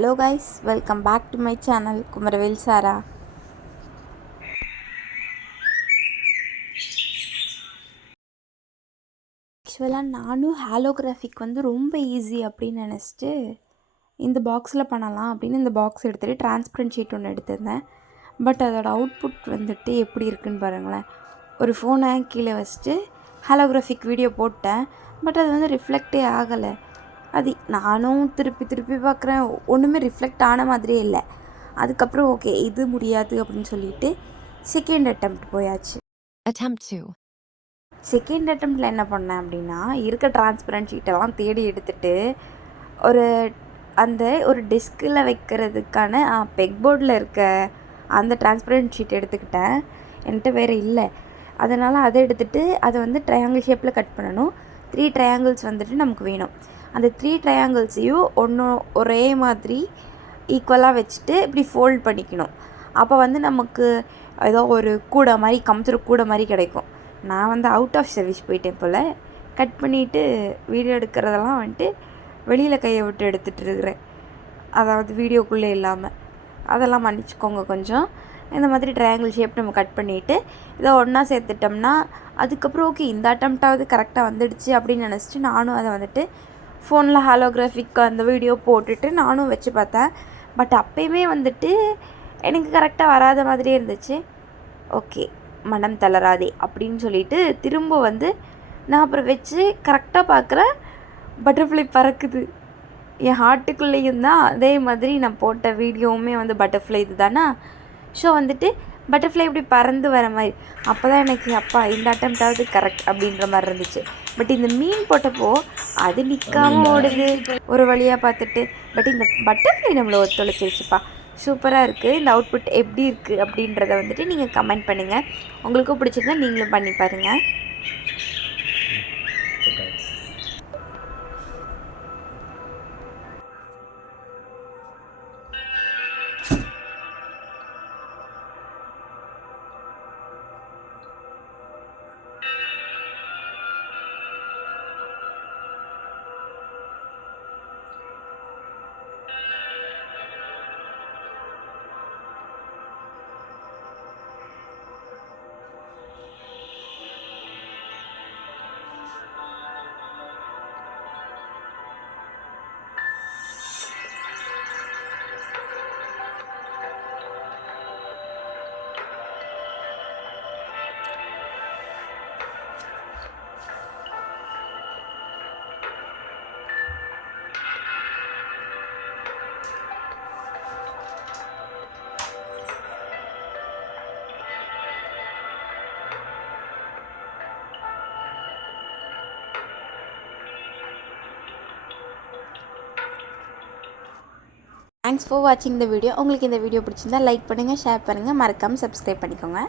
Hello guys, welcome back to my channel Kumaravel Sara. ஆக்சுவலாக நானும் holographic ரொம்ப easy அப்படின்னு நினச்சிட்டு இந்த பாக்ஸில் பண்ணலாம் அப்படின்னு இந்த பாக்ஸ் எடுத்துகிட்டு டிரான்ஸ்பரண்ட் ஷீட் ஒன்று எடுத்திருந்தேன். பட் அதோட அவுட்புட் எப்படி இருக்குன்னு பாருங்களேன். ஒரு ஃபோனை கீழே வச்சுட்டு ஹாலோகிராஃபிக் வீடியோ போட்டேன். பட் அது ரிஃப்ளெக்டே ஆகலை. அது நானும் திருப்பி பார்க்குறேன், ஒன்றுமே ரிஃப்ளெக்ட் ஆன மாதிரியே இல்லை. அதுக்கப்புறம் ஓகே இது முடியாது அப்படின்னு சொல்லிட்டு செகண்ட் அட்டெம்ப்ட் போயாச்சு. செகண்ட் அட்டெம்ப்டில் என்ன பண்ணேன் அப்படின்னா, இருக்க டிரான்ஸ்பரண்ட் ஷீட்டெல்லாம் தேடி எடுத்துகிட்டு ஒரு டெஸ்கில் வைக்கிறதுக்கான பெக் போர்டில் இருக்க அந்த டிரான்ஸ்பரண்ட் ஷீட் எடுத்துக்கிட்டேன். என்கிட்ட வேறு இல்லை. அதனால் அதை எடுத்துகிட்டு அதை ட்ரையாங்கிள் ஷேப்பில் கட் பண்ணணும். 3 ட்ரையாங்கிள்ஸ் நமக்கு வேணும். அந்த 3 ட்ரையாங்கிள்ஸையும் ஒரே மாதிரி ஈக்குவலாக வச்சுட்டு இப்படி ஃபோல்ட் பண்ணிக்கணும். அப்போ நமக்கு ஏதோ ஒரு கூடை மாதிரி கம்ப்யூட்டர் கூடை மாதிரி கிடைக்கும். நான் அவுட் ஆஃப் சர்வீஸ் போயிட்டேன் போல். கட் பண்ணிவிட்டு வீடியோ எடுக்கிறதெல்லாம் வெளியில் கையை விட்டு எடுத்துகிட்டு இருக்கிறேன். அதாவது வீடியோக்குள்ளே இல்லாமல். அதெல்லாம் மன்னிச்சிக்கோங்க கொஞ்சம். இந்த மாதிரி ட்ரையாங்கிள் ஷேப் நம்ம கட் பண்ணிவிட்டு இதை ஒன்றா சேர்த்துட்டோம்னா அதுக்கப்புறம் ஓகே இந்த அட்டெம்ப்டாவது கரெக்டாக வந்துடுச்சு அப்படின்னு நினச்சிட்டு நானும் அதை ஃபோனில் ஹாலோகிராஃபிக் அந்த வீடியோ போட்டுட்டு நானும் வச்சு பார்த்தேன். பட் அப்போயுமே எனக்கு கரெக்டாக வராத மாதிரியே இருந்துச்சு. ஓகே மனம் தளராதே அப்படின்னு சொல்லிட்டு திரும்ப நான் அப்புறம் வச்சு கரெக்டாக பார்க்குறேன், பட்டர்ஃப்ளை பறக்குது. என் ஹார்ட்டுக்குள்ளேயும் தான் அதே மாதிரி நான் போட்ட வீடியோவுமே பட்டர்ஃப்ளை இது தானா. ஸோ பட்டர்ஃப்ளை இப்படி பறந்து வர மாதிரி. அப்போ தான் எனக்கு அப்பா இந்த அட்டெம்ப்டாவது கரெக்ட் அப்படின்ற மாதிரி இருந்துச்சு. பட் இந்த மீன் போட்டப்போ அது நிற்காமல் ஓடுது ஒரு வழியாக பார்த்துட்டு. பட் இந்த பட்டர்ஃப்ளை நம்மளை ஒத்துழைச்சிருச்சுப்பா. சூப்பராக இருக்குது. இந்த அவுட்புட் எப்படி இருக்குது அப்படின்றத நீங்கள் கமெண்ட் பண்ணுங்கள். உங்களுக்கும் பிடிச்சிருந்தா நீங்களும் பண்ணி பாருங்கள். தேங்க்ஸ் ஃபார் வாட்சிங் த வீடியோ. உங்களுக்கு இந்த வீடியோ பிடிச்சிருந்தா லைக் பண்ணுங்கள், ஷேர் பண்ணுங்கள், மறக்காமல் சப்ஸ்கிரைப் பண்ணிக்கோங்க.